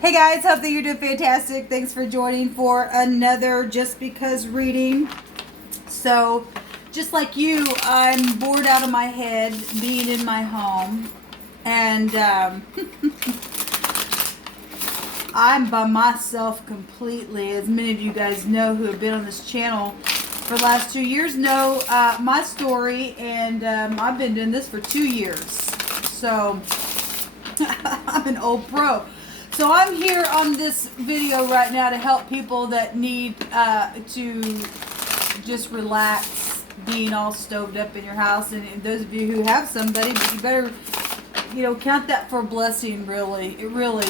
Hey guys, hope that you're doing fantastic. Thanks for joining for another Just Because reading. So, just like you, I'm bored out of my head being in my home. And I'm by myself completely. As many of you guys know who have been on this channel for the last 2 years know my story. And I've been doing this for 2 years. So, I'm an old pro. So I'm here on this video right now to help people that need to just relax being all stoved up in your house. And those of you who have somebody, you better, count that for a blessing, really. It really,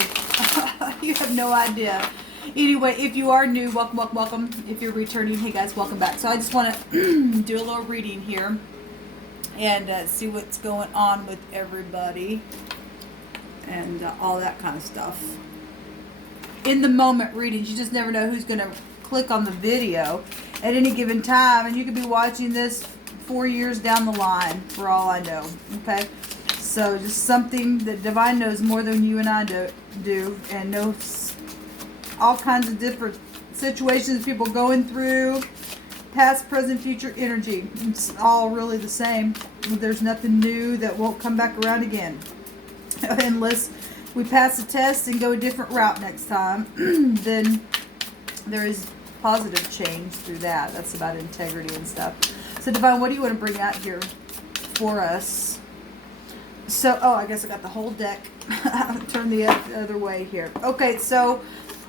you have no idea. Anyway, if you are new, welcome. If you're returning, hey guys, welcome back. So I just want to do a little reading here and see what's going on with everybody. And all that kind of stuff. In the moment readings, you just never know who's going to click on the video at any given time. And you could be watching this 4 years down the line, for all I know. Okay? So just something that Divine knows more than you and I do. And knows all kinds of different situations people going through. Past, present, future energy. It's all really the same. There's nothing new that won't come back around again. Unless we pass the test and go a different route next time, then there is positive change through that. That's about integrity and stuff. So Divine, what do you want to bring out here for us? So, I guess I got the whole deck. Turn the other way here. Okay, so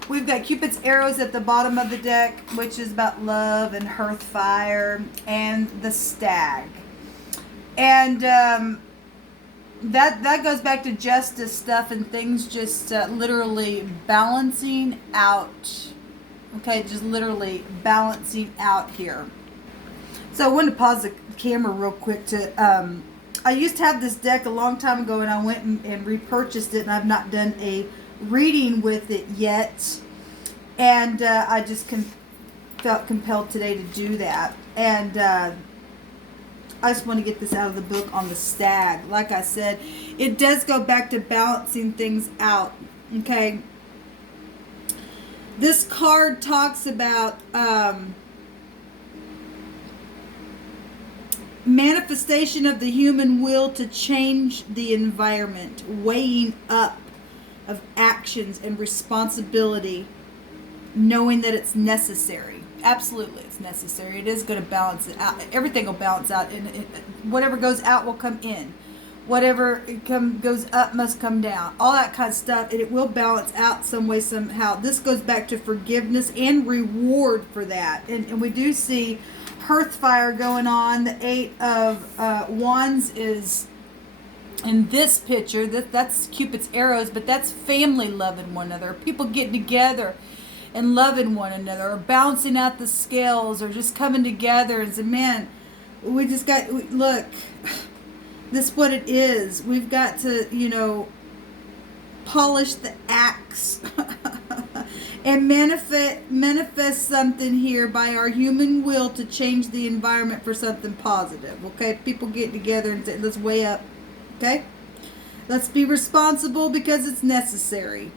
we've got Cupid's arrows at the bottom of the deck, which is about love and hearth fire, and the stag. And that goes back to justice stuff and things just literally balancing out. Okay, just literally balancing out here. So I wanted to pause the camera real quick to... I used to have this deck a long time ago, and I went and repurchased it, and I've not done a reading with it yet. And I just felt compelled today to do that. And... I just want to get this out of the book on the stag. Like I said, it does go back to balancing things out. Okay. This card talks about manifestation of the human will to change the environment, weighing up of actions and responsibility, knowing that it's necessary. Absolutely, it's necessary. It is going to balance it out. Everything will balance out, and whatever goes out will come in. Whatever goes up must come down. All that kind of stuff, and it will balance out some way, somehow. This goes back to forgiveness and reward for that. And we do see hearth fire going on. The 8 of Wands is in this picture. That's Cupid's arrows, but that's family loving one another. People getting together and loving one another, or balancing out the scales, or just coming together and saying, man, we just got, look, this is what it is. We've got to, polish the axe and manifest something here by our human will to change the environment for something positive. Okay, people get together and say, let's weigh up. Okay, let's be responsible because it's necessary.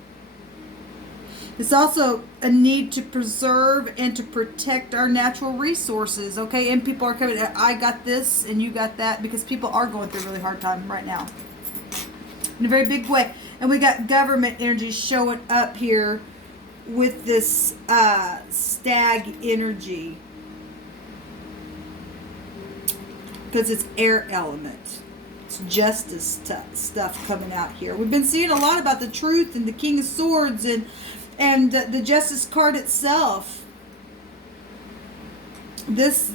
It's also a need to preserve and to protect our natural resources, okay? And people are coming, I got this and you got that, because people are going through a really hard time right now in a very big way. And we got government energy showing up here with this stag energy, because it's air element. It's justice stuff coming out here. We've been seeing a lot about the truth and the King of Swords and the Justice card itself. This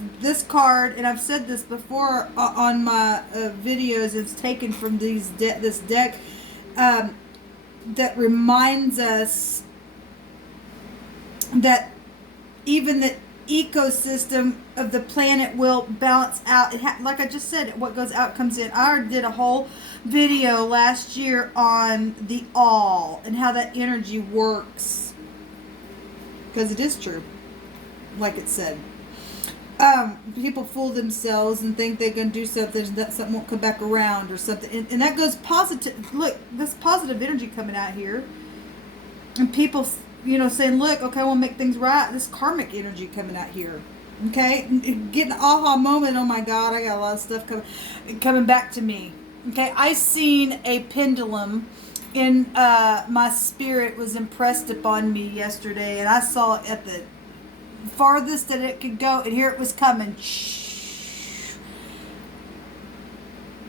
card, and I've said this before on my videos, it's taken from this deck, that reminds us that even the ecosystem of the planet will balance out. Like I just said, what goes out comes in. I already did a whole video last year on the all and how that energy works, because it is true, like it said. People fool themselves and think they're going to do something, that something won't come back around or something, and that goes positive. Look, this positive energy coming out here And people, saying, look, okay, I want to make things right. This karmic energy coming out here. Okay? Getting an aha moment. Oh my God, I got a lot of stuff coming back to me. Okay? I seen a pendulum in my spirit was impressed upon me yesterday, and I saw it at the farthest that it could go, and here it was coming.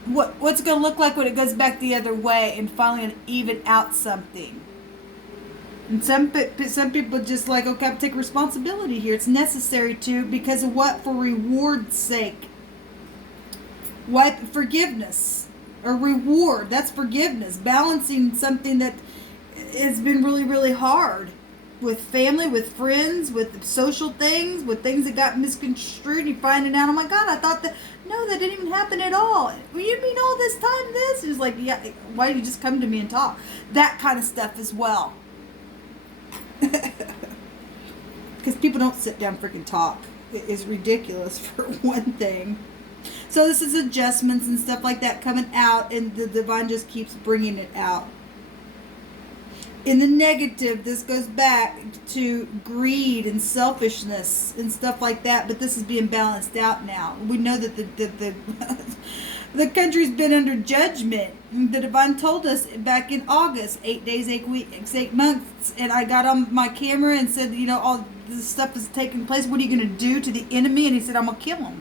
What's it going to look like when it goes back the other way and finally going to even out something? And some people just like, okay, I have to take responsibility here. It's necessary to, because of what? For reward's sake. Forgiveness. Or reward. That's forgiveness. Balancing something that has been really, really hard. With family, with friends, with social things, with things that got misconstrued. You're finding out, oh my God, I thought that, no, that didn't even happen at all. Well, you mean all this time this? It's like, yeah, why did you just come to me and talk? That kind of stuff as well. Because people don't sit down and freaking talk. It is ridiculous for one thing. So this is adjustments and stuff like that coming out, and the divine just keeps bringing it out. In the negative, this goes back to greed and selfishness and stuff like that, but this is being balanced out now. We know that the country's been under judgment. The divine told us back in August, 8 days, 8 weeks, 8 months, and I got on my camera and said, all this stuff is taking place. What are you going to do to the enemy? And he said, I'm going to kill him.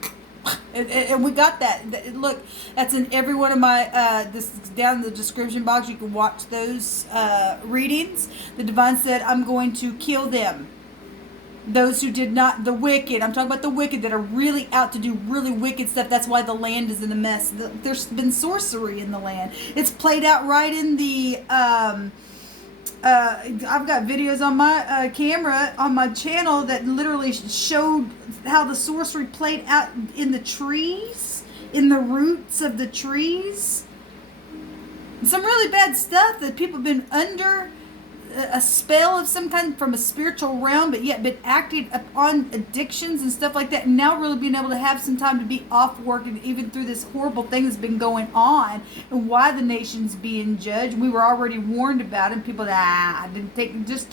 And we got that. Look, that's in every one of my, this is down in the description box. You can watch those readings. The divine said, I'm going to kill them. Those who did not, the wicked. I'm talking about the wicked that are really out to do really wicked stuff. That's why the land is in a mess. There's been sorcery in the land. It's played out right in the... I've got videos on my camera on my channel that literally showed how the sorcery played out in the trees, in the roots of the trees. Some really bad stuff that people have been under a spell of some kind from a spiritual realm, but yet been acting upon addictions and stuff like that, and now really being able to have some time to be off work, and even through this horrible thing that's been going on, and why the nation's being judged. We were already warned about it, and people didn't take, just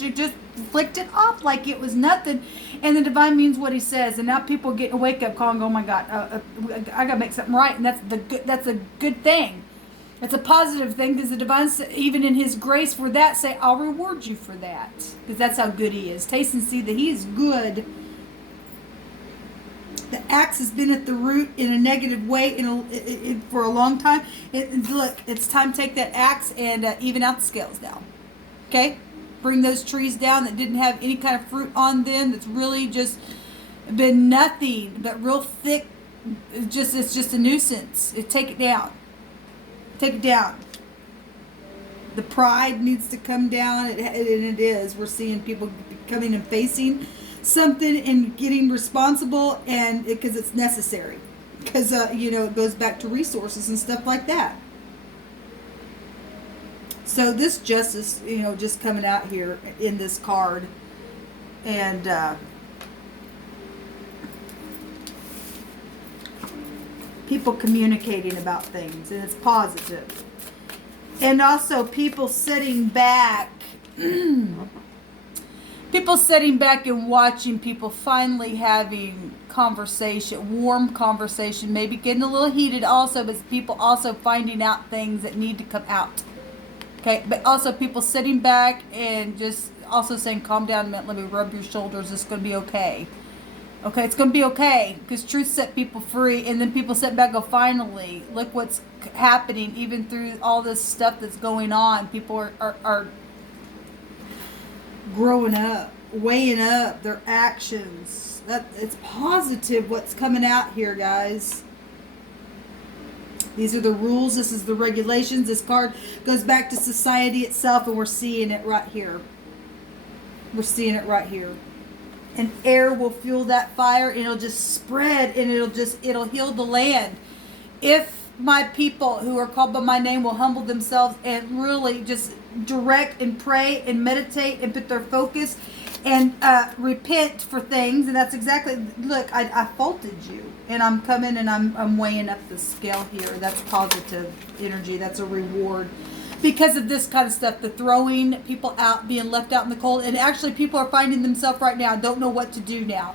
flicked it off like it was nothing, and the divine means what he says, and now people get a wake up call and go, oh my God, I gotta make something right, and that's a good thing. It's a positive thing, because the divine, even in his grace for that, say, I'll reward you for that. Because that's how good he is. Taste and see that he is good. The axe has been at the root in a negative way for a long time. Look, it's time to take that axe and even out the scales now. Okay? Bring those trees down that didn't have any kind of fruit on them. That's really just been nothing but real thick. It's just a nuisance. Take it down. Take it down. The pride needs to come down, and it is. We're seeing people coming and facing something and getting responsible, and because it's necessary. Because, it goes back to resources and stuff like that. So this justice, just coming out here in this card. And, people communicating about things, and it's positive. And also people sitting back and watching people finally having conversation, warm conversation, maybe getting a little heated also, but people also finding out things that need to come out. Okay, but also people sitting back and just also saying, calm down a minute, let me rub your shoulders, it's going to be okay. Okay, it's going to be okay, because truth set people free, and then people sit back and go, finally, look what's happening, even through all this stuff that's going on. People are growing up, weighing up their actions. It's positive what's coming out here, guys. These are the rules. This is the regulations. This card goes back to society itself, and we're seeing it right here. We're seeing it right here. And air will fuel that fire, and it'll just spread, and it'll heal the land. If my people who are called by my name will humble themselves and really just direct and pray and meditate and put their focus and repent for things, and that's exactly, look, I faulted you, and I'm coming and I'm weighing up the scale here. That's positive energy. That's a reward. because of this kind of stuff, the throwing people out, being left out in the cold. And actually people are finding themselves right now, don't know what to do now.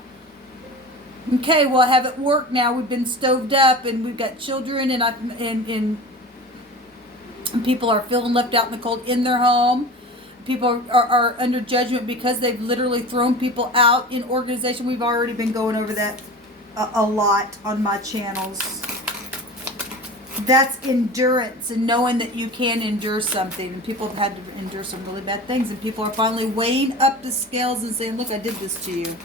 Okay, well, I have it work now. We've been stoved up and we've got children and people are feeling left out in the cold in their home. People are under judgment because they've literally thrown people out in organization. We've already been going over that a lot on my channels. That's endurance and knowing that you can endure something. And people have had to endure some really bad things. And people are finally weighing up the scales and saying, look, I did this to you.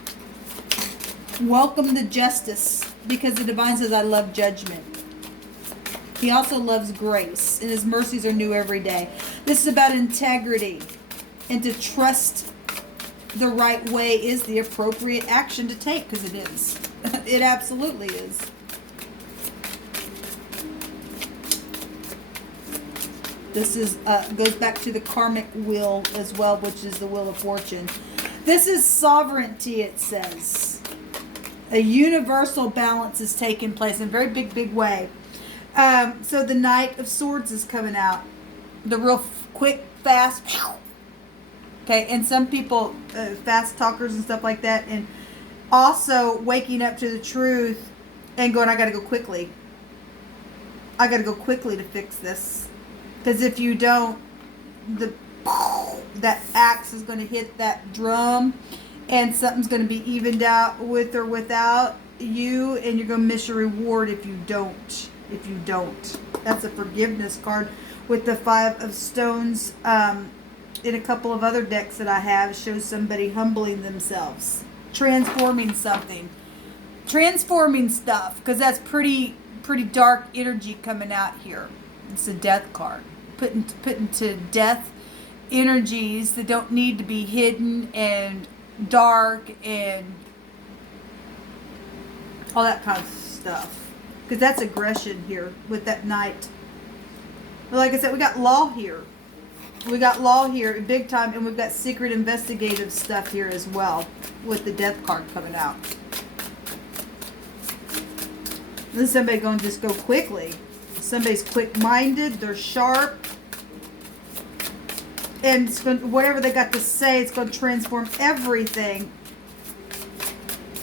Welcome to justice, because the divine says, I love judgment. He also loves grace, and his mercies are new every day. This is about integrity, and to trust the right way is the appropriate action to take, because it is. It absolutely is. This is goes back to the karmic wheel as well, which is the wheel of fortune. This is sovereignty, it says. A universal balance is taking place in a very big way. So the Knight of Swords is coming out. The real quick, fast. Okay, and some people, fast talkers and stuff like that. And also waking up to the truth and going, I got to go quickly. I got to go quickly to fix this. Because if you don't, that axe is going to hit that drum. And something's going to be evened out with or without you. And you're going to miss your reward if you don't. If you don't. That's a forgiveness card with the 5 of Stones. In a couple of other decks that I have, shows somebody humbling themselves. Transforming something. Transforming stuff. Because that's pretty dark energy coming out here. It's a death card. Putting to death energies that don't need to be hidden and dark and all that kind of stuff, because that's aggression here with that Knight. But like I said, we got law here. We got law here big time, and we've got secret investigative stuff here as well with the death card coming out. Then somebody going to just go quickly. Somebody's quick-minded, they're sharp. And it's going to, whatever they got to say, it's going to transform everything.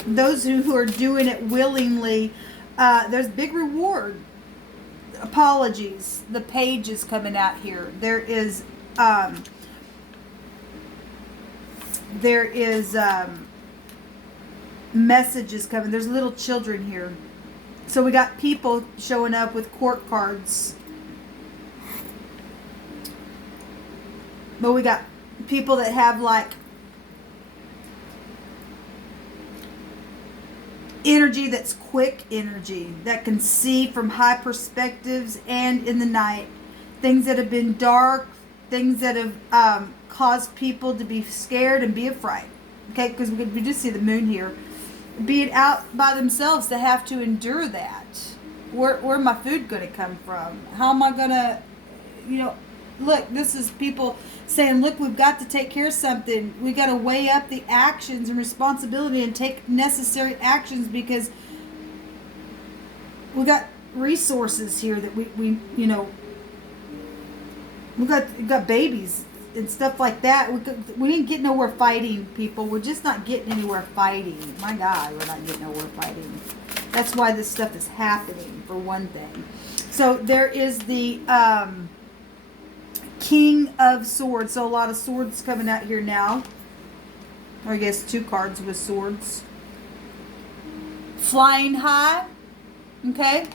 Those who are doing it willingly, there's big reward. Apologies. The Page is coming out here. There is messages coming. There's little children here. So we got people showing up with court cards. But we got people that have like energy that's quick energy, that can see from high perspectives and in the night. Things that have been dark, things that have caused people to be scared and be afraid. Okay, because we just see the moon here. Being out by themselves to have to endure that. Where my food going to come from? How am I going to, look, this is people saying, look, we've got to take care of something. We got to weigh up the actions and responsibility and take necessary actions, because we got resources here that we got babies and stuff like that. We didn't get nowhere fighting, people. We're just not getting anywhere fighting. My God, we're not getting nowhere fighting. That's why this stuff is happening, for one thing. So there is the King of Swords. So a lot of swords coming out here now. Or I guess 2 cards with swords. Flying high. Okay.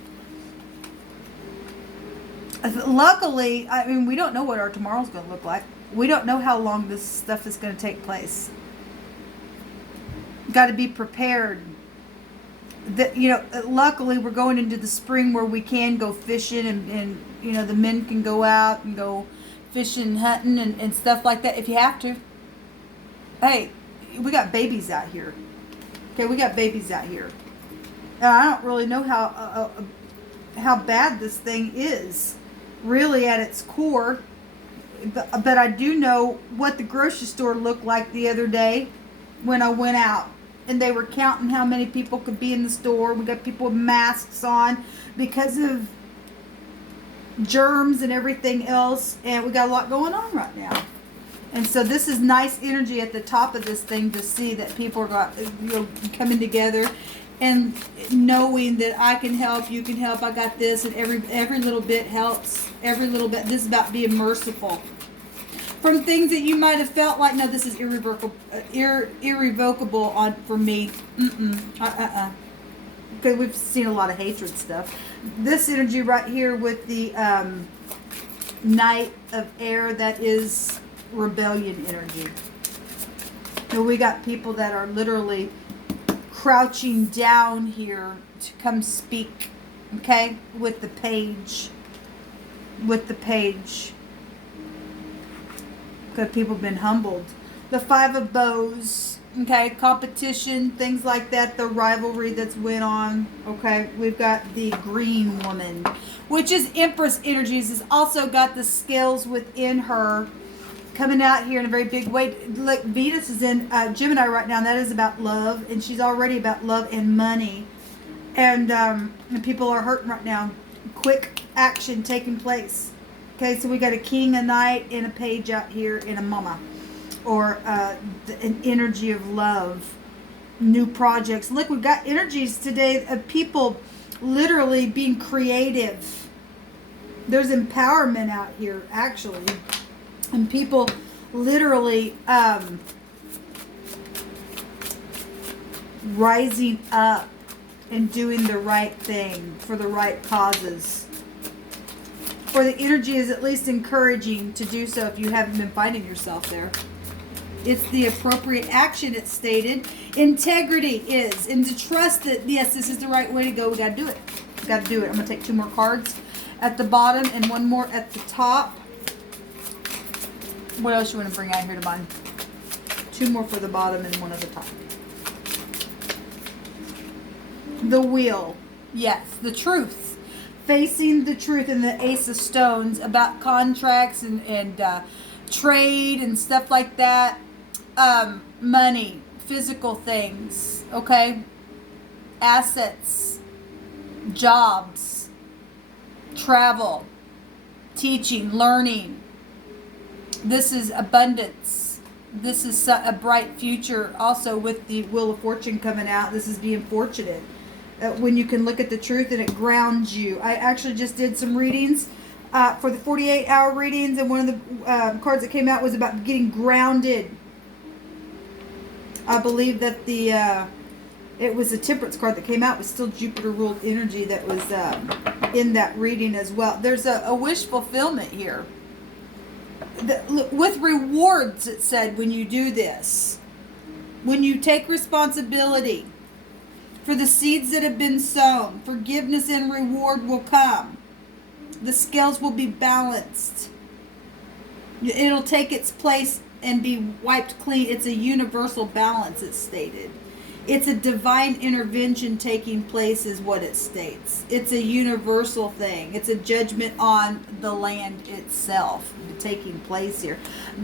Luckily, I mean, we don't know what our tomorrow's going to look like. We don't know how long this stuff is going to take place. Got to be prepared. Luckily we're going into the spring where we can go fishing and the men can go out and go fishing, hunting and stuff like that if you have to. Hey, we got babies out here. Okay, we got babies out here. I don't really know how bad this thing is really at its core, but I do know what the grocery store looked like the other day when I went out. And they were counting how many people could be in the store. We got people with masks on because of germs and everything else, and we got a lot going on right now. And so this is nice energy at the top of this thing to see that people are coming together and knowing that I can help, you can help, I got this, and every little bit helps. Every little bit. This is about being merciful. From things that you might have felt like, no, this is irrevocable on for me. Because we've seen a lot of hatred stuff. This energy right here with the Knight of Air, that is rebellion energy. So we got people that are literally crouching down here to come speak, okay, with the page. Because people have been humbled. The Five of Bows, okay, competition, things like that, the rivalry that's went on, okay. We've got the Green Woman, which is Empress energies, has also got the scales within her coming out here in a very big way. Look, Venus is in Gemini right now, and that is about love, and she's already about love and money. And people are hurting right now. Quick action taking place. Okay, so we got a King, a Knight, and a Page out here, and a Mama. Or an energy of love. New projects. Look, we've got energies today of people literally being creative. There's empowerment out here, actually. And people literally rising up and doing the right thing for the right causes. Or the energy is at least encouraging to do so if you haven't been finding yourself there. It's the appropriate action, it's stated. Integrity is, and to trust that, yes, this is the right way to go. We got to do it. We got to do it. I'm going to take 2 more cards at the bottom and 1 more at the top. What else you want to bring out here to mine? 2 more for the bottom and 1 at the top. The Wheel. Yes, the truth. Facing the truth, and the Ace of Stones about contracts and trade and stuff like that. Money, physical things, okay? Assets, jobs, travel, teaching, learning. This is abundance. This is a bright future. Also with the Wheel of Fortune coming out, this is being fortunate. When you can look at the truth and it grounds you. I actually just did some readings for the 48-hour readings, and one of the cards that came out was about getting grounded. I believe that it was a Temperance card that came out, was still Jupiter ruled energy that was in that reading as well. There's a wish fulfillment here. With rewards, it said, when you do this. When you take responsibility for the seeds that have been sown, forgiveness and reward will come. The scales will be balanced. It'll take its place and be wiped clean. It's a universal balance, it's stated. It's a divine intervention taking place is what it states. It's a universal thing. It's a judgment on the land itself taking place here.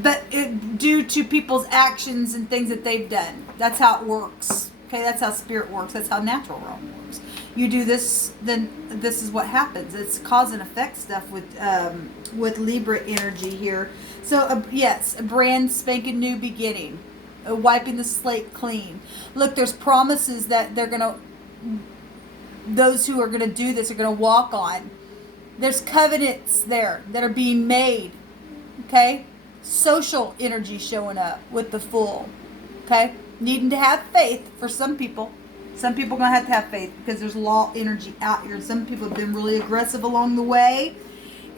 But due to people's actions and things that they've done. That's how it works. Okay, that's how spirit works. That's how natural realm works. You do this, then this is what happens. It's cause and effect stuff with Libra energy here. So, yes, a brand spanking new beginning. Wiping the slate clean. Look, there's promises that those who are going to do this are going to walk on. There's covenants there that are being made. Okay? Social energy showing up with the Fool. Okay? Needing to have faith for some people. Some people are going to have faith because there's law energy out here. Some people have been really aggressive along the way.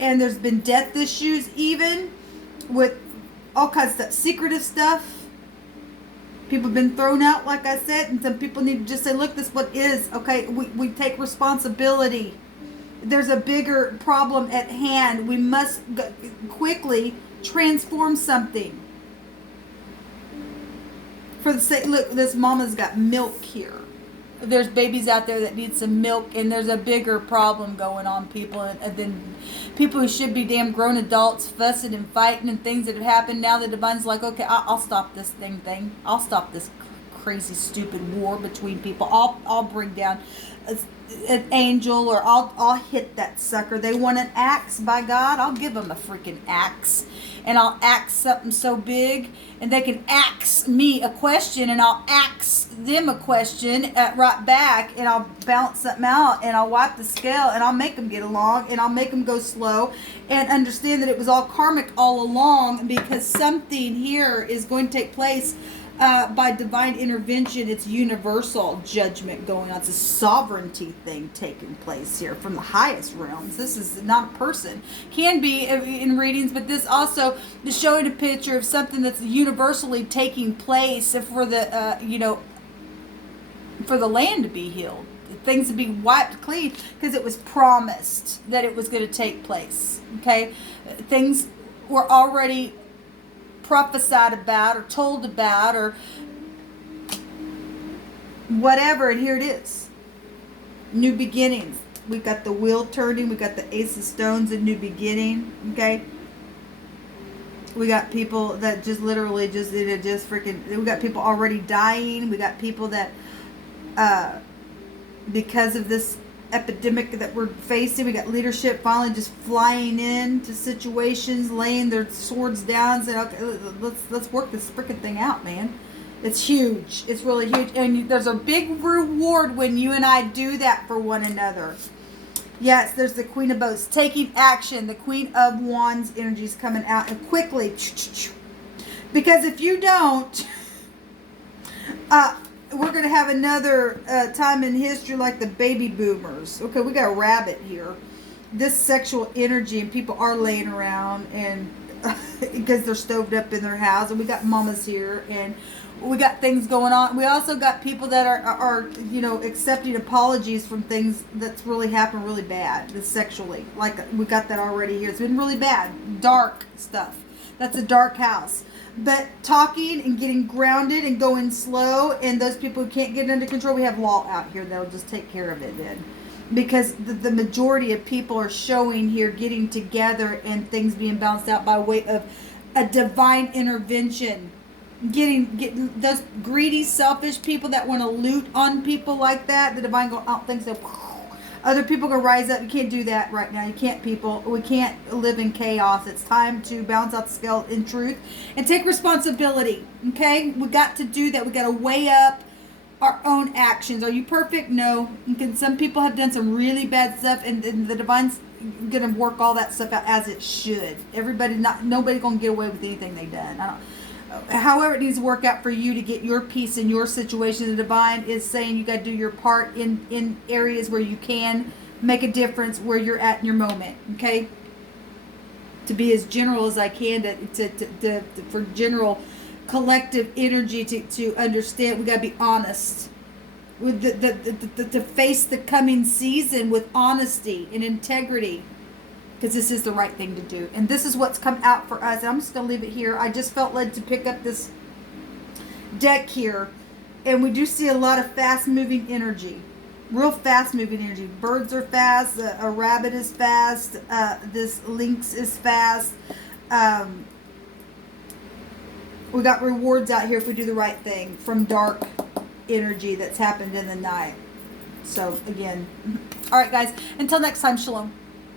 And there's been death issues even with all kinds of stuff. Secretive stuff. People have been thrown out, like I said, and some people need to just say, look, this is what is. Okay, we take responsibility. There's a bigger problem at hand. We must quickly transform something. For the sake, look, this mama's got milk here. There's babies out there that need some milk, and there's a bigger problem going on, people. And then people who should be damn grown adults fussing and fighting and things that have happened. Now the divine's like, okay, I'll stop this thing. I'll stop this crazy, stupid war between people. I'll bring down an angel, or I'll hit that sucker. They want an axe, by God, I'll give them a freaking axe, and I'll axe something so big, and they can axe me a question, and I'll axe them a question right back, and I'll balance something out, and I'll wipe the scale, and I'll make them get along, and I'll make them go slow, and understand that it was all karmic all along, because something here is going to take place. By divine intervention. It's universal judgment going on. It's a sovereignty thing taking place here from the highest realms. This is not a person. Can be in readings, but this also is showing a picture of something that's universally taking place for the, for the land to be healed. Things to be wiped clean, because it was promised that it was going to take place. Okay? Things were already prophesied about or told about or whatever, and here it is. New beginnings. We got the wheel turning, we got the Ace of Stones, a new beginning. Okay, we got people that just literally we got people already dying. We got people that because of this epidemic that we're facing, we got leadership finally just flying into situations, laying their swords down, saying, okay, let's work this freaking thing out, man. It's huge. It's really huge, and there's a big reward when you and I do that for one another. Yes, there's the Queen of Boats taking action. The Queen of Wands energy is coming out, and quickly, because if you don't, we're going to have another time in history like the baby boomers. Okay, we got a rabbit here. This sexual energy, and people are laying around, and because they're stoved up in their house, and we got mamas here, and we got things going on. We also got people that are accepting apologies from things that's really happened really bad, sexually. Like, we got that already here. It's been really bad. Dark stuff. That's a dark house. But talking and getting grounded and going slow, and those people who can't get it under control, we have law out here that'll just take care of it then. Because the majority of people are showing here getting together and things being balanced out by way of a divine intervention. Getting those greedy, selfish people that want to loot on people like that, the divine going, I don't think so. Other people can rise up. You can't do that right now. You can't, people. We can't live in chaos. It's time to balance out the scale in truth and take responsibility. Okay? We got to do that. We got to weigh up our own actions. Are you perfect? No. Some people have done some really bad stuff, and the divine's going to work all that stuff out as it should. Nobody's going to get away with anything they've done. However it needs to work out for you to get your peace in your situation. The divine is saying you got to do your part in areas where you can make a difference where you're at in your moment. Okay, to be as general as I can to for general collective energy to understand. We got to be honest with to face the coming season with honesty and integrity. Because this is the right thing to do. And this is what's come out for us. And I'm just going to leave it here. I just felt led to pick up this deck here. And we do see a lot of fast-moving energy. Real fast-moving energy. Birds are fast. A rabbit is fast. This lynx is fast. We got rewards out here if we do the right thing from dark energy that's happened in the night. So, again. All right, guys. Until next time, shalom.